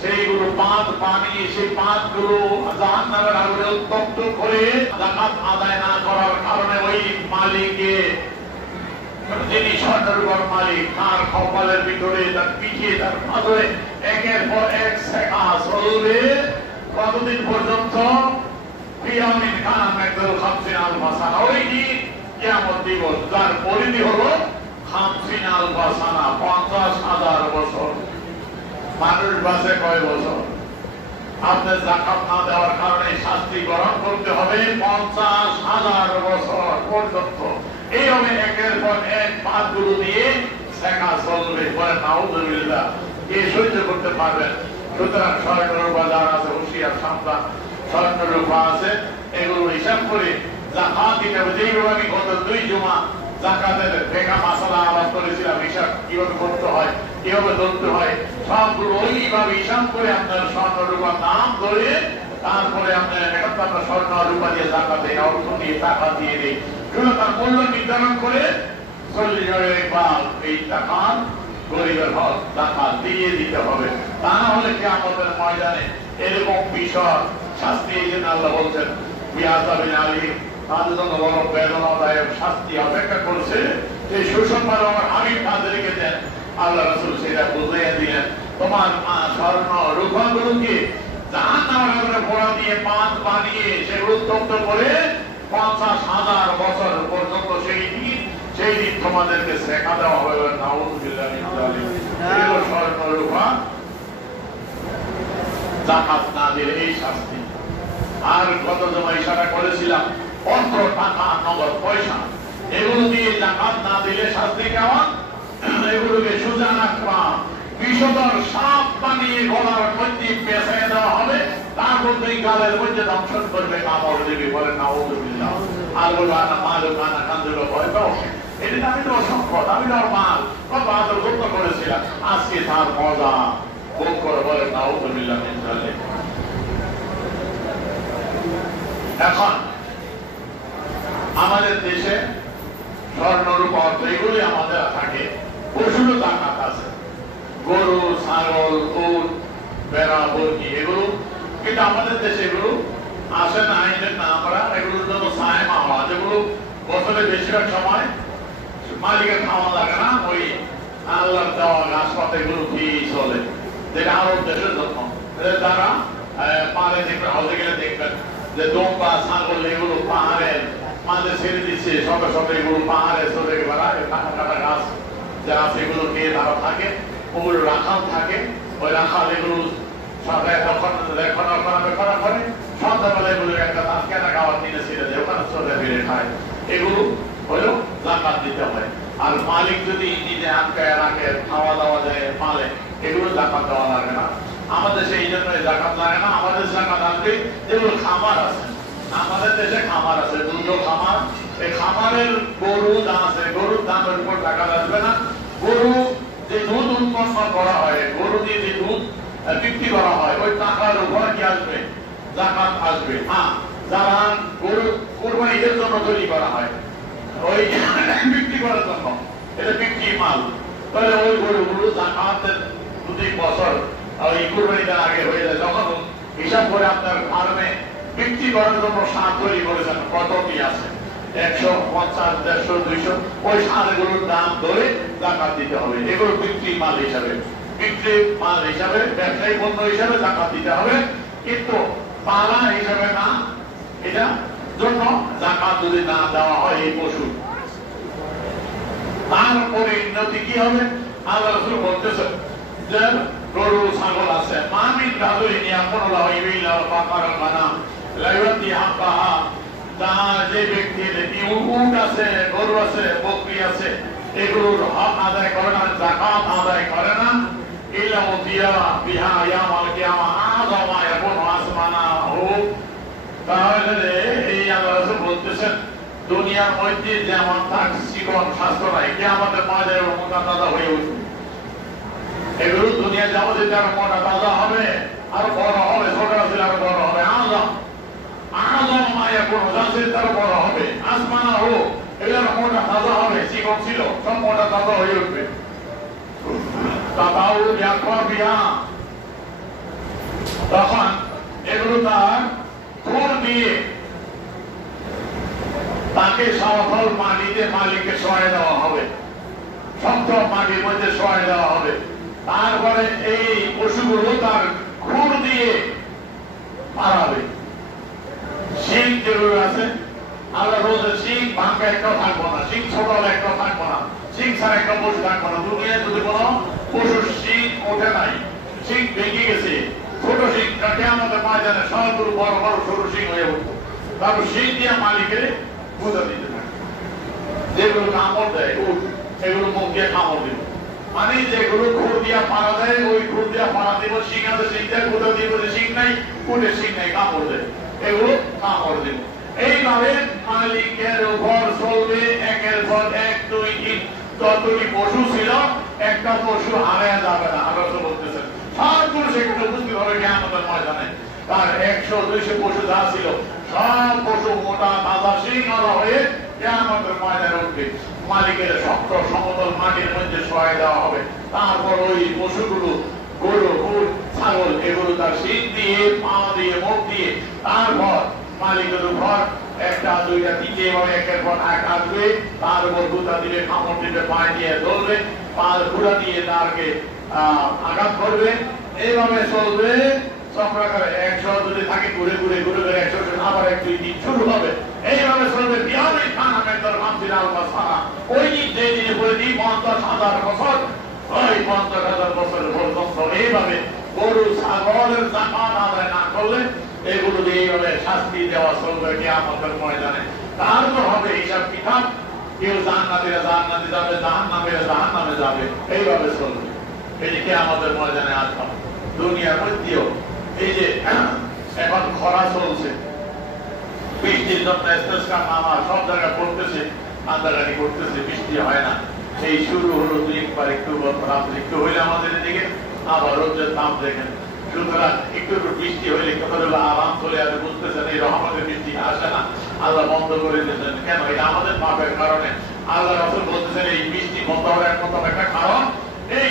সেইগুলো পাঁচ বানিয়ে সেই পাঁচগুলো উত্তপ্ত করে জাকাত আদায় না করার কারণে ওই মালিকে যিনি স্বর্ণরূপর মালিক, তার কপালের ভিতরে, তার পিঠে, তার পাথরে একের পর এক শেখা চলবে। কতদিন পর্যন্ত? পিরামিড খান একদল খামসিন আল ওই দিন কেমন দিবস, যার পরিধি হলো খামসিন আল পঞ্চাশ হাজার বছর। মানুষ বাসে কয় বছর? আপনার জাকাত না দেওয়ার কারণে শাস্তি গ্রহণ করতে হবে পঞ্চাশ হাজার বছর পর্যন্ত। এইভাবে একের পর এক পাতগুলো দিয়ে শেখা চলবে পরে নাউজুবিল্লাহ। এ সহ্য করতে পারবেন সুতরাং স্বর্ণরূপা যারা আছে, হুশিয়ার সাবধান স্বর্ণরূপা আছে, এগুলো হিসাব করে জাকাত হবে। যেইভাবে আমি গত দুই জমা জাকাতের ফেকা মাসালা আবাদ করেছিলাম, হিসাব কীভাবে করতে হয়, কীভাবে ধরতে হয় সবগুলো ওইভাবে হিসাব করে আপনার স্বর্ণ রূপার নাম তারপরে আপনার এখন তো স্বর্ণ রূপা দিয়ে অর্থ দিয়ে টাকা দিয়ে দিই শুধু তার মূল্য নির্ধারণ করে টাকা টাকা দিয়ে তা হলে কি আমাদের এরকম বিষয় শাস্তি আল্লাহ বলছেন আলী তাদের জন্য বড় বেদনাদায়ক শাস্তি অপেক্ষা করছে। এই সুসংবাদ আমার হাবিব তাদেরকে দেন। আল্লাহ রসুল সেটা বুঝাইয়া দিলেন। তোমার স্বর্ণ রূপাগুলোকে দিয়ে পাঁচ বানিয়ে উত্তপ্ত করে পঞ্চাশ হাজার বছর পর্যন্ত সেই দিন সেই দিন তোমাদেরকে শেখা দেওয়া হবে স্বর্ণ রূপা জাকাত এই শাস্তি। আর গত জমা ইশারা করেছিলাম, অর্থ, টাকা, নগদ, পয়সা, এগুলো দিয়ে জাকাত না দিলে শাস্তি কেমন? এগুলোকে সুজা রাখবা বিষধর সাপ বানিয়ে গলার মধ্যে পেঁচায় দেওয়া হবে। গালের মধ্যে দংশন করবে দেবে, বলে মাল কানা কান্দুল ভয় পাও এটা আমি তো আমি তো মাল, কত আদর করেছিলাম। আজকে তার মজা, ভোগ করে বলে মিন যালিক। এখন, আমাদের দেশে স্বর্ণরূপ অর্থ এগুলি আমাদের থাকে পশুরও জাকাত আছে গরু ছাগল উট বেড়া মুরগি এগুলো আমাদের দেশে এগুলো আসে না আইনের না আমরা এগুলোর জন্য সায়মা হওয়া যেগুলো বছরের বেশিরভাগ সময় মালিকের খাওয়া লাগে না ওই আল্লাহর দেওয়া গাছপাতা এগুলো চলে? যেটা দেশের জন্য। আহ, পাহাড়ে গেলে দেখবেন যে ছাগল এগুলো পাহাড়ের মাঝে ছেড়ে দিচ্ছে সবে সবে এগুলো পাহাড়ে চলে বেড়ায়। কাটা কাটা গাছ যা আছে এগুলো খেয়ে তারা থাকে ওগুলো রাখাল থাকে ওই রাখাল এগুলো হয় আর মালিক যদি খাওয়া দাওয়া দেয় পালে এগুলো জাকাত দেওয়া লাগে না আমাদের সেই জন্য জাকাত লাগে না আমাদের জাকাত আসবে যেগুলো খামার আছে আমাদের দেশে খামার আছে দুটো খামার এই খামারের গরু দাম আছে গরুর দামের উপর টাকা আসবে না গরু যে দুধ উৎপন্ন করা হয় গরু দিয়ে যে দুধ বিক্রি করা হয়। ওই টাকার উপর কি আসবে? জাকাত আসবে। হ্যাঁ যারা গরু কোরবানিদের জন্য তৈরি করা হয়। ওই বিক্রি করার জন্য। এটা বিক্রি মাল। তাহলে ওই গরুগুলো জাকাতের প্রতি বছর ওই কুরবানিটা আগে হয়ে যায়। যখন হিসাব করে আপনার ফার্মে বিক্রি করার জন্য সার তৈরি করেছেন, কত কি আছে? একশো, পঞ্চাশ, দেড়শো, দুইশো। ওই সারগুলোর দাম ধরে জাকাত দিতে হবে। এগুলো বিক্রি মাল হিসাবে। বিক্রি মাল হিসাবে, ব্যবসায়ী পণ্য হিসাবে জাকাত দিতে হবে। কিন্তু পালা হিসাবে না, এটা জন্য জাকাত যদি না দেওয়া হয় এই পশু। তার পরিণতি কি হবে? আল্লাহ রসুল বলতেছেন যে গরু, ছাগল আছে। মামিন নিয়ামন লাইবিলা ফাকার মানা লাইওয়াতি হাক্কাহা। তার যে ব্যক্তির উট আছে, গরু আছে, বকরি আছে, এগুলোর হক আদায় করে না, জাকাত আদায় করে না। ইলা মুতিয়া বিহা ইয়ামাল কিয়ামা আযামা ইয়াকুনু আসমানাহু তাহলে এই আল্লাহ রাসূল বলতেছেন দুনিয়ার মধ্যে যেমন তার জীবন স্বাস্থ্য নাই কে আমাদের মায়ের মোটা তাজা হয়ে উঠবে এগুলো দুনিয়া যাবতীয় যার মোটা তাজা হবে আর বড় হবে ছোট আছে আর বড় হবে আজম আজম মায়া কোন যাচ্ছে তার বড় হবে আসমানা হোক এগুলোর মোটা তাজা হবে জীবন ছিল সব মোটা তাজা হয়ে উঠবে তাতাউ ইয়াকবা বিহা তখন এগুলো তার খুন দিয়ে তাকে সমতল মাটিতে মালিককে সহায় দেওয়া হবে। শক্ত মাটির মধ্যে সহায় দেওয়া হবে। তারপরে এই পশুগুলো তার খুর দিয়ে মারাবে। শিং যেগুলো আছে, আল্লাহ বলছে শিং ভাঙ্গা একটা থাকব না শিং ছোট একটা থাকব না শিং ছাড়া একটা পশু থাকব না দুনিয়ায় যদি কোনো পশুর শিং ওঠে নাই শিং ভেঙে গেছে। ছোট কাকে আমাদের ময়দানে সবগুলো বড় বড় ছোট শিং হয়ে উঠবো তারপর শিং দিয়ে মালিকের বুঝা দিতে থাকে। যেগুলো কামড় দেয় এগুলো মুখ দিয়ে কামড় দিব মানে যেগুলো খুর দিয়া পাড়া দেয়, ওই খুর দিয়া পাড়া দিব শিং আছে শিং দেয় কোথাও দিব যে শিং নাই উঠে শিং নাই, কামড় দেয়। এগুলো কামড় দিব এইভাবে মালিকের উপর চলবে, একের পর এক, দুই, তিন। যতটি পশু ছিল, একটা পশু হারায় যাবে না আবার তো বলতেছেন সবগুলো সেখানে উপস্থিত হবে জ্ঞানতার ময়দানে তার একশো, দুইশো পশু যা ছিল, সব পশু মোটা তাজা সিংহরা হয়ে কেয়ামতের ময়দানে উঠবে। মালিকের শক্ত সমতল মাটির মধ্যে সহায় দেওয়া হবে। তারপর ওই পশুগুলো, গরু উট ছাগল, এগুলো তার শিং দিয়ে, পা দিয়ে, মুখ দিয়ে, তারপর মালিকের উপর একটা, দুইটা, তিনটে এভাবে একের পর এক আসবে। তার উপর দুটা দিবে কামড় দিবে পায়ে দিয়ে ধরবে। পা ঘুরা দিয়ে তারকে আঘাত করবে, এইভাবে চলবে গরু, ছাগলের না করলে এগুলো এইভাবে শাস্তি দেওয়া চলবে কে আমাদের ময়দানে তারপর হবে হিসাব কিতাব। কেউ জান্নাতিরা জান্নাতে যাবে, জাহান্নামীরা জাহান্নামে যাবে। এইভাবে চলবে। এদিকে আমাদের ময়দানে আসলাম দুনিয়ার মধ্যেও এই যে এখন খরা চলছে, বৃষ্টির জন্য স্টেশন নামা সব জায়গায় পড়তেছে আন্দাগাড়ি করতেছে, বৃষ্টি হয় না। এই শুরু হলো দুই একবার, একটু একটু হইলে আমাদের এদিকে, আবার রোদের দাম দেখেন। সুতরাং একটু একটু বৃষ্টি হইলে কথা হলো, আরাম চলে আসে, বুঝতেছেন, এই রহমতের বৃষ্টি আসে না। আল্লাহ বন্ধ করে দিয়েছেন। কেন? এটা আমাদের পাপের কারণে আল্লাহ রসুল বলতেছেন, এই বৃষ্টি বন্ধ হওয়ার একমাত্র একটা কারণ, এই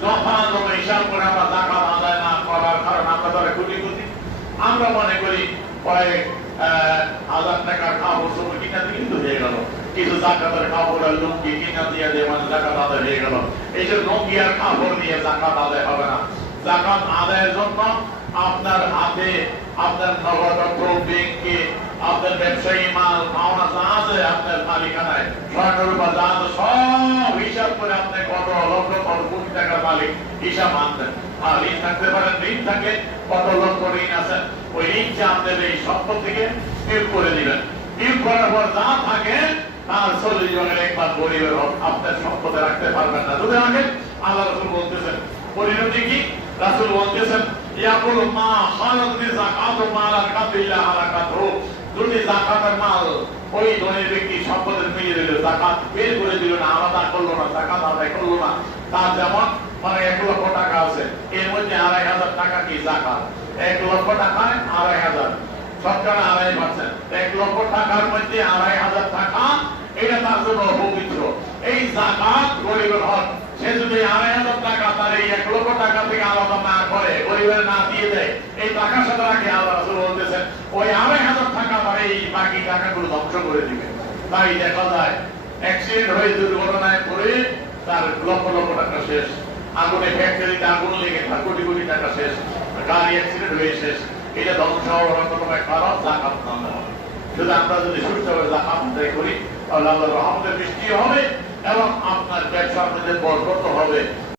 যথাযথ হিসাব করে আমরা মনে করি কয়েক হাজার টাকার কাপড় চোপড় কিনা কিন্তু হয়ে গেল কিছু জাকাতের আর লুঙ্গি কিনা দিয়ে দিয়ে মানে জাকাত আদায় হয়ে গেল এই যে লুঙ্গি আর কাপড় নিয়ে জাকাত আদায় হবে না জাকাত আদায়ের জন্য আপনার হাতে আপনার নগদ ব্যাংকে আপনার ব্যবসায়ী মাল, পাওনা যা আছে আপনার মালিকানায়। স্বর্ণরূপা যা আছে সব হিসাব করে আপনি কত লক্ষ, কত কোটি টাকার মালিক হিসাব আনতেন আর ঋণ থাকতে পারেন ঋণ থাকে, কত লক্ষ ঋণ আছে, ওই ঋণকে আপনাদের এই সম্পত্তিকে বিয়োগ করে দিবেন। বিয়োগ করার পর যা থাকে, তার চল্লিশ জনের একবার গরিবের আপনার সম্পদে রাখতে পারবেন না। যদি আগে আল্লাহ রসুল বলতেছেন, পরিণতি কি? রাসুল বলতেছেন, ইয়াকুল মা খালাত যাকাত মালান কাবিল্লা হালাকাত যদি জাকাতের মাল, ওই ধনী ব্যক্তি সম্পদের মিলিয়ে দিল, জাকাত বের করে দিল না আলাদা করল না, জাকাত আদায় করল না। তার যেমন মানে এক লক্ষ টাকা আছে, এর মধ্যে আড়াই হাজার টাকা কি জাকাত? এক লক্ষ টাকায় আড়াই হাজার? সরকার আড়াই পার্সেন্ট এক লক্ষ টাকার মধ্যে আড়াই হাজার টাকা, এটা তার জন্য পবিত্র এই জাকাত গরিবের হক। সে যদি আড়াই হাজার টাকা তার এই এক লক্ষ টাকা থেকে আলাদা না করে, গরিবের না দিয়ে দেয়, এই টাকা সাথে রাখে আল্লাহ বলতেছেন, ওই আড়াই হাজার এই বাকি টাকাগুলো ধ্বংস করে দিবে। তাই দেখা যায় অ্যাক্সিডেন্ট হয়ে দুর্ঘটনায় পড়ে তার লক্ষ লক্ষ টাকা শেষ। আগুনে ফ্যাক্টরিতে আগুন লেগে তার কোটি কোটি টাকা শেষ। গাড়ি অ্যাক্সিডেন্ট হয়ে শেষ। এটা ধ্বংস হওয়ার অন্যতম এক কারণ, জাকাত না দেওয়া যদি আমরা যদি সুস্থভাবে জাকাত আদায় করি, তাহলে আল্লাহ রহমতের বৃষ্টি হবে এবং আপনার ব্যবসার মধ্যে বরকত হবে।